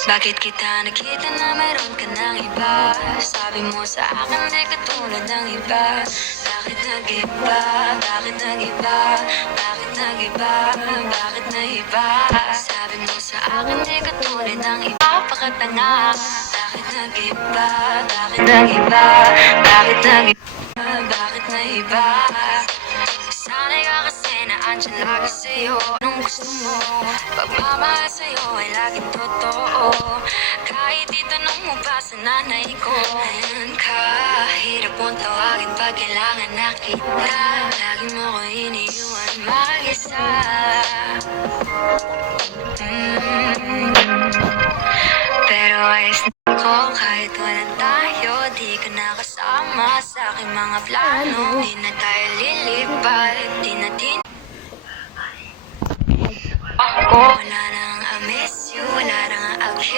Bakit kita nakita na meron ka ng iba? Sabi mo sa akin di katulad ng iba. Bakit nag-iba? Bakit nag-iba? Bakit nag-iba? Bakit nag-iba? Sabi mo sa akin di katulad ng iba. Pakatanga. Bakit nag-iba? Bakit nag-iba? Bakit nag-iba? Bakit nag-iba? Sana'y ka kasi na andyan lagi sa'yo. Anong gusto mo? Pagmamahal sa'yo ay laging totoo. Kahit itanong mo pa sa nanay ko. Ngayon ka, hirap mong tawagin pag kailangan na kita. Lagi mo ko iniiwan mag-isa. Pero ayos na ako kahit walang tayo. Di ka nakasama sa aking mga plano. Di na tayo lilipat, di na din ako. Wala na